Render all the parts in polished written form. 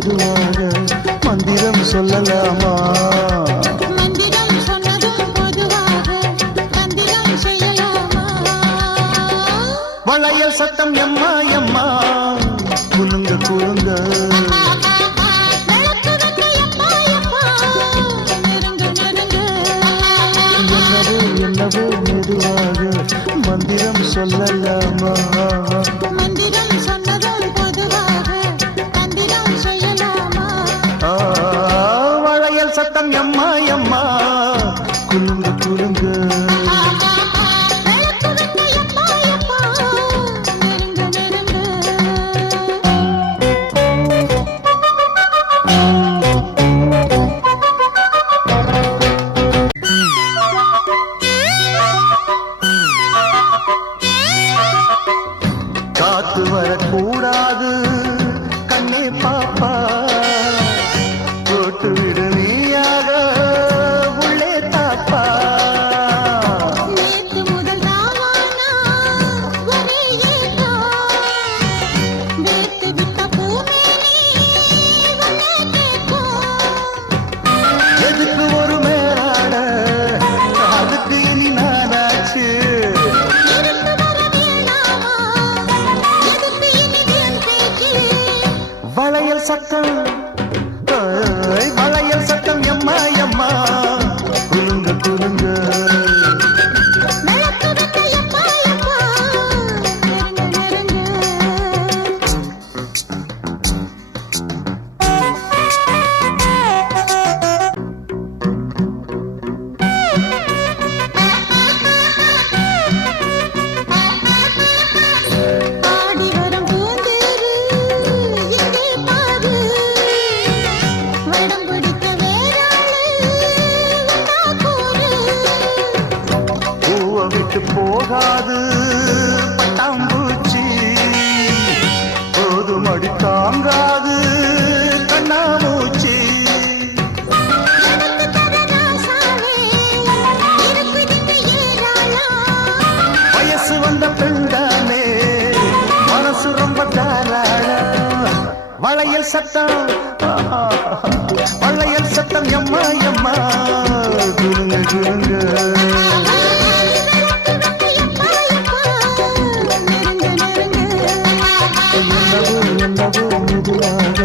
மெதுவாக மந்திரம் சொல்லலாமா? மந்திரம் சொன்னதும் பொதுவாக மந்திரம் செய்யலாமா? வளையல் சத்தம் எம்மா எம்மா குலுங்க குலுங்க என்னவோ மெதுவாக மந்திரம் சொல்லலாமா? மந்திரம் சொன்னதும் பொதுவாக மந்திரம் செய்யலாமா? வளையல் சத்தம் எம்மா எம்மா குலுங்க குலுங்க காத்து வரக்கூடாது கண்ணே பாப்பா போட்டு விடு நீயாக உள்ளே தாப்பா. நேற்று முதல் நாளானா ஒரே ஏக்கம் வேத்து விட்ட பூமேனி உன்னை கேட்கும். எதுக்கு ஒரு மேலாட அதுக்கு இனி நானாச்சு. வளையல் சத்தம் வளையல் சத்தம் எம்மா எம்மா குலுங்க குலுங்க விட்டு போகாது பட்டாம்பூச்சி போதும் அடி தாங்காது கண்ணாமூச்சி. வயசு வந்த பெண்தானே மனசு ரொம்ப தாராள. வளையல் சத்தம் வளையல் சத்தம் எம்மா எம்மா குலுங்க குலுங்க என்னவோ மெதுவாக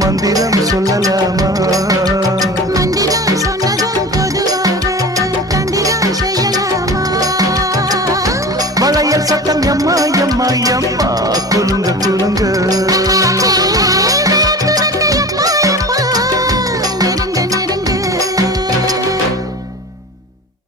மந்திரம் சொல்லலாமா? மந்திரம் சொன்னதும் பொதுவாக தந்திரம் செய்யலாமா? வளையல் சத்தம் எம்மா எம்மா எம்மா குலுங்க குலுங்க